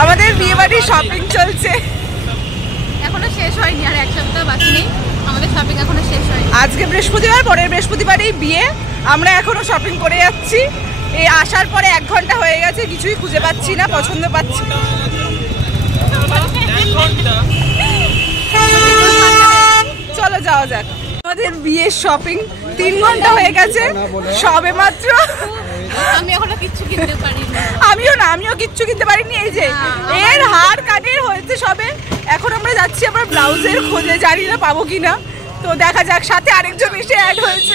আমাদের বিয়ে বাড়ির শপিং চলছে, এখনো শেষ হয়নি, আর এক সপ্তাহ বাকি নেই, আমাদের শপিং এখনো শেষ হয়নি। আজকে বৃহস্পতিবার, পরের বৃহস্পতিবারেই বিয়ে। আমরা এখনো শপিং করে যাচ্ছি। এই আসার পরে 1 ঘন্টা হয়ে গেছে, কিছুই খুঁজে পাচ্ছি না, পছন্দ পাচ্ছি না। চলো যাওয়া যাক। আমাদের বিয়ের শপিং 3 ঘন্টা হয়ে গেছে সবে মাত্র। আমি এখনো কিচ্ছু কিনতে পারিনি। আমিও কিচ্ছু কিনতে পারিনি। এই যে এর হার কানের হয়েছে সবে। এখন আমরা যাচ্ছি আবার ব্লাউজের খোঁজে, জানি না পাবো কিনা, তো দেখা যাক। সাথে আরেকজন এসে অ্যাড হয়েছে।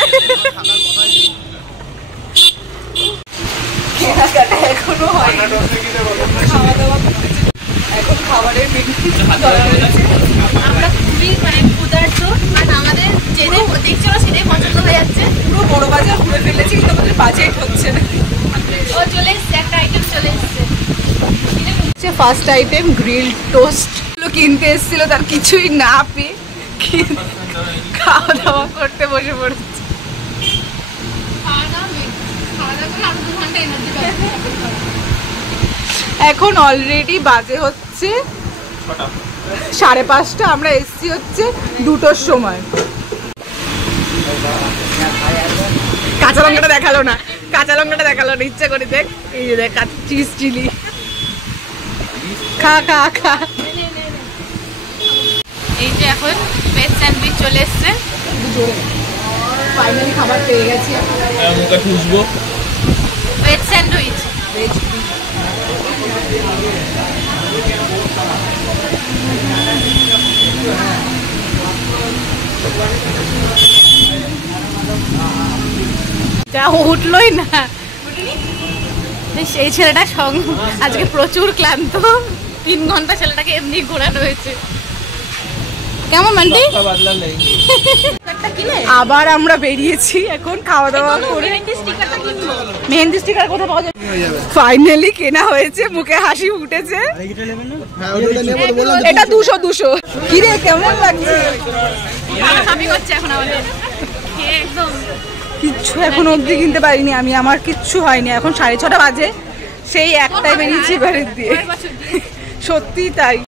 কেনাকাটা এখনো হয়নি, খাওয়া দাওয়া করতেছি। এখন খাবারের মেনু আমরা খুবই ক্ষুধার্ত, কারণ আমাদের যেটাই দেখছি ওরা সেটাই পছন্দ হয়ে যাচ্ছে। পুরো বড় বাজার ঘুরে ফেলেছি, কিন্তু আমাদের বাজেট হচ্ছে না। ও চলে এসছে, একটা আইটেম চলে এসছে। ফার্স্ট আইটেম গ্রিল টোস্ট কিনতে এসেছিল, তার কিছুই না পেয়ে খাওয়া দাওয়া করতে বসে পড়েছে। এখন অলরেডি বাজে হচ্ছে 5:30। আমরা এসছি হচ্ছে 2টোর সময়। কাঁচা লঙ্কাটা দেখালো না, ইচ্ছে করে দেখ। এই যে দেখ চিজ চিলি, খা খা খা। এই যে এখন ভেজ স্যান্ডউইচ চলে এসছে। ফাইনালি খাবার পেয়ে গেছি। ভেজ স্যান্ডউইচ যা উঠলোই না। সেই ছেলেটা আজকে প্রচুর ক্লান্ত, 3 ঘন্টা ছেলেটাকে এমনি ঘোরানো হয়েছে। কেমন মান্টি? আবার আমরা বেরিয়েছি এখন খাওয়া দাওয়া করে। মেহেন্দি স্টিকার কোথায় পাওয়া যায়? ফাইনালি কেনা হয়েছে, মুখে হাসি ফুটেছে। এটা 200। কি রে, কেমন লাগছে? এখন আমাদের একদম কিচ্ছু এখন অবধি কিনতে পারিনি আমি, আমার কিচ্ছু হয়নি। এখন 6:30 বাজে, সেই একটাই বেরিয়েছি বাড়ির দিয়ে। সত্যি তাই।